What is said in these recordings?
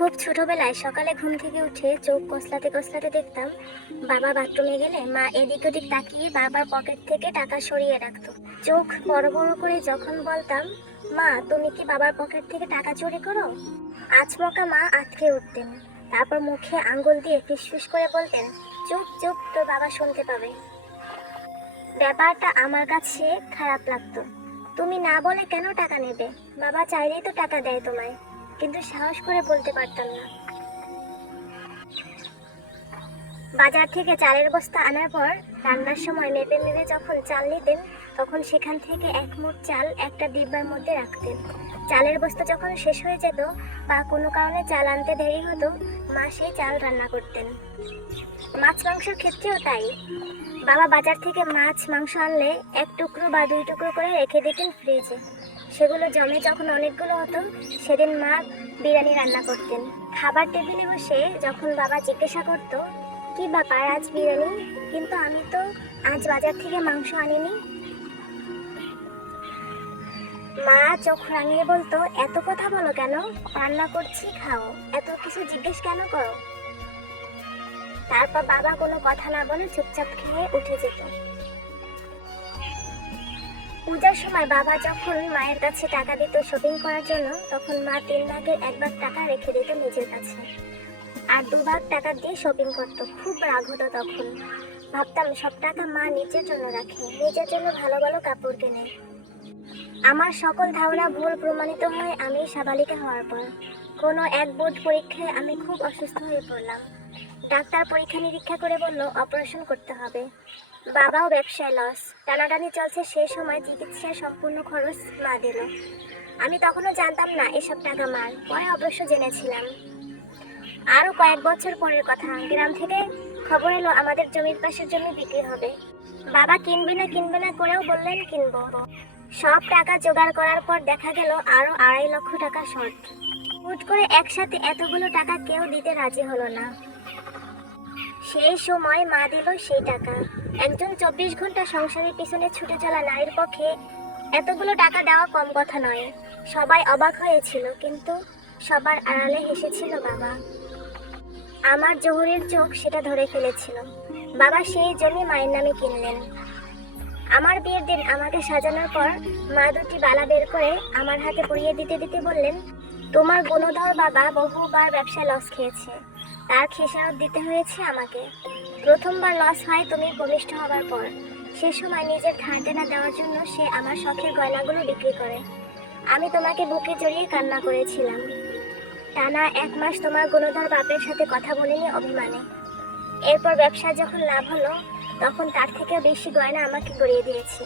খুব ছোটবেলায় সকালে ঘুম থেকে উঠে চোখ কসলাতে কসলাতে দেখতাম বাবা বাথরুমে গেলে মা এদিক ওদিক তাকিয়ে বাবার পকেট থেকে টাকা সরিয়ে রাখতো। চোখ বড় বড় করে যখন বলতাম, মা, তুমি কি বাবার পকেট থেকে টাকা চুরি করো? আচমকা মা আটকে উঠতেন। তারপর মুখে আঙ্গুল দিয়ে ফিসফিস করে বলতেন, চুপ চুপ, তোর বাবা শুনতে পাবে। ব্যাপারটা আমার কাছে খারাপ লাগতো। তুমি না বলে কেন টাকা নেবে? বাবা চাইলেই তো টাকা দেয় তোমায়। কিন্তু সাহস করে বলতে পারতাম না। বাজার থেকে চালের বস্তা আনার পর রান্নার সময় মেপে মেপে যখন চাল নিতেন, তখন সেখান থেকে এক মুঠ চাল একটা ডিব্বার মধ্যে রাখতেন। চালের বস্তা যখন শেষ হয়ে যেত বা কোনো কারণে চাল আনতে দেরি হতো, মা সেই চাল রান্না করতেন। মাছ মাংসের ক্ষেত্রেও তাই। বাবা বাজার থেকে মাছ মাংস আনলে এক টুকরো বা দুই টুকরো করে রেখে দিতেন ফ্রিজে সেগুলো জমে যখন অনেকগুলো হতো, সেদিন মা বিরিয়ানি রান্না করতেন। খাবার টেবিলে বসে যখন বাবা জিজ্ঞাসা করতো, কি ব্যাপার আজ বিরিয়ানি? কিন্তু আমি তো আজ বাজার থেকে মাংস আনিনি। মা চোখ রাঙিয়ে বলতো, এত কথা বলো কেন? রান্না করছি, খাও। এত কিছু জিজ্ঞেস কেন করো? তারপর বাবা কোনো কথা না বলে চুপচাপ খেয়ে উঠে যেত। পূজার সময় বাবা যখন মায়ের কাছে টাকা দিত শপিং করার জন্য, তখন মা তিন ভাগের এক ভাগ টাকা রেখে দিত নিজের কাছে। আর দু ভাগ টাকা দিয়ে শপিং করতো। খুব রাগ হতো তখন। ভাবতাম সব টাকা মা নিজের জন্য রাখে। নিজের জন্য ভালো ভালো কাপড় কেনে। আমার সকল ধারণা ভুল প্রমাণিত হয় আমি সাবালিকা হওয়ার পর, কোনো এক বোর্ড পরীক্ষায় আমি খুব অসুস্থ হয়ে পড়লাম। ডাক্তার পরীক্ষা নিরীক্ষা করে বলল, অপারেশন করতে হবে। বাবাও ব্যবসায় লস টানাটানি চলছে সেই সময় চিকিৎসার সম্পূর্ণ খরচ মা দিল। আমি তখনও জানতাম না এসব টাকা মার। পরে অবশ্য জেনেছিলাম। আরও কয়েক বছর পরের কথা। গ্রাম থেকে খবর এলো আমাদের জমির পাশের জমি বিক্রি হবে। বাবা কিনবে না কিনবে না করেও বললেন কিনবো। সব টাকা জোগাড় করার পর দেখা গেল আরও আড়াই লক্ষ টাকা শর্ট। হুট করে একসাথে এতগুলো টাকা কেউ দিতে রাজি হলো না। সেই সময় মা দিল সেই টাকা। একজন চব্বিশ ঘণ্টা সংসারের পিছনে ছুটে চলা নারীর পক্ষে এতগুলো টাকা দেওয়া কম কথা নয়। সবাই অবাক হয়েছিল, কিন্তু সবার আড়ালে হেসেছিল বাবা। আমার জহুরের চোখ সেটা ধরে ফেলেছিল। বাবা সেই জমি মায়ের নামে কিনলেন। আমার বিয়ের দিন আমাকে সাজানোর পর মা দুটি বালা বের করে আমার হাতে পরিয়ে দিতে দিতে বললেন, তোমার গুণধর বাবা বহুবার ব্যবসায় লস খেয়েছে। তার খেসারত দিতে হয়েছে আমাকে। প্রথমবার লস হয়, তুমি ভূমিষ্ঠ হবার পর। সে সময় নিজের ধার দেনা দেওয়ার জন্য সে আমার শখের গয়নাগুলো বিক্রি করে। আমি তোমাকে বুকে জড়িয়ে কান্না করেছিলাম। টানা এক মাস তোমার গুণধর বাপের সাথে কথা বলিনি অভিমানে। এরপর ব্যবসা যখন লাভ হলো, তখন তার থেকেও বেশি গয়না আমাকে গড়িয়ে দিয়েছে।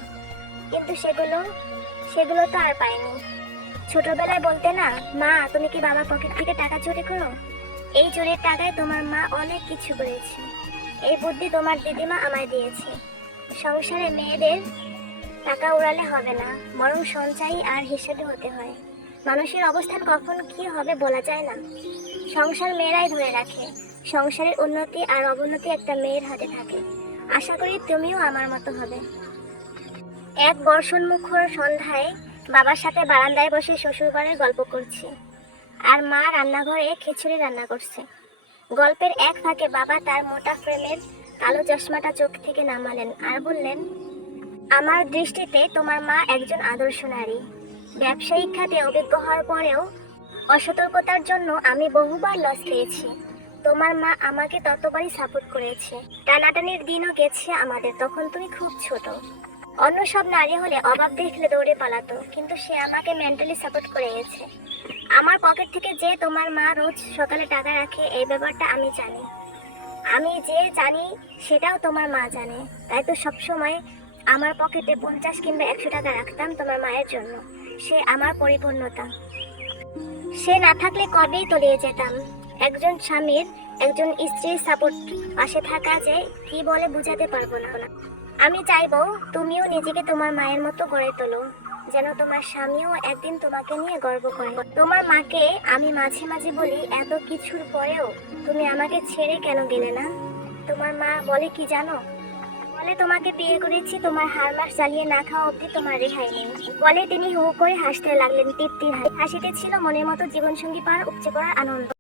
কিন্তু সেগুলো সেগুলো তো আর পাইনি। ছোটবেলায় বলতে না, মা, তুমি কি বাবা পকেট থেকে টাকা চুরি করো? এই চুরির টাকায় তোমার মা অনেক কিছু করেছে। এই বুদ্ধি তোমার দিদিমা আমায় দিয়েছে। সংসারে মেয়েদের টাকা উড়ালে হবে না, বরং সঞ্চয়ী আর হিসেবে হতে হয়। মানুষের অবস্থান কখন কি হবে বলা যায় না। সংসার মেয়েরাই ধরে রাখে, সংসারের উন্নতি আর অবনতি একটা মেয়ের হাতে থাকে। আশা করি তুমিও আমার মতো হবে। এক বর্ষণ মুখর সন্ধ্যায় বাবার সাথে বারান্দায় বসে শ্বশুরবাড়ির গল্প করছি। আর মা রান্নাঘরে খিচুড়ি রান্না করছে। গল্পের এক ফাঁকে বাবা তার মোটা ফ্রেমের কালো চশমাটা চোখ থেকে নামালেন আর বললেন, আমার দৃষ্টিতে তোমার মা একজন আদর্শ নারী। ব্যবসায়িক খাতে অভিজ্ঞ হওয়ার পরেও অসতর্কতার জন্য আমি বহুবার লস খেয়েছি। তোমার মা আমাকে ততবারই সাপোর্ট করেছে। টানাটানির দিনও গেছে আমাদের, তখন তুমি খুব ছোট। অন্য সব নারী হলে অভাব দেখলে দৌড়ে পালাতো, কিন্তু সে আমাকে মেন্টালি সাপোর্ট করে গেছে আমার পকেট থেকে যে তোমার মা রোজ সকালে টাকা রাখে, এই ব্যাপারটা আমি জানি। আমি যে জানি, সেটাও তোমার মা জানে। তাই তো সবসময় আমার পকেটে পঞ্চাশ কিংবা একশো টাকা রাখতাম তোমার মায়ের জন্য। সে আমার পরিপূর্ণতা। সে না থাকলে কবেই তলিয়ে যেতাম। একজন স্বামীর, একজন স্ত্রীর সাপোর্ট পাশে থাকা যে কি বলে বুঝাতে পারব না। আমি চাইব তুমিও নিজেকে তোমার মায়ের মতো গড়ে তোলো। যেন তোমার স্বামীও একদিন তোমাকে নিয়ে গর্ব করে। তোমার মাকে আমি মাঝে মাঝে বলি, এত কিছুর পরেও তুমি আমাকে ছেড়ে কেন গেলে না? তোমার মা বলে, কি জানো? বলে, তোমাকে বিয়ে করেছি, তোমার হার মাস জ্বালিয়ে না খাওয়া অবধি তোমার রেহাই নেই। বলে, তিনি হু করে হাসতে লাগলেন তৃপ্তির হাসিতে ছিল মনের মতো জীবনসঙ্গী পাওয়ার উপচে পড়ার আনন্দ।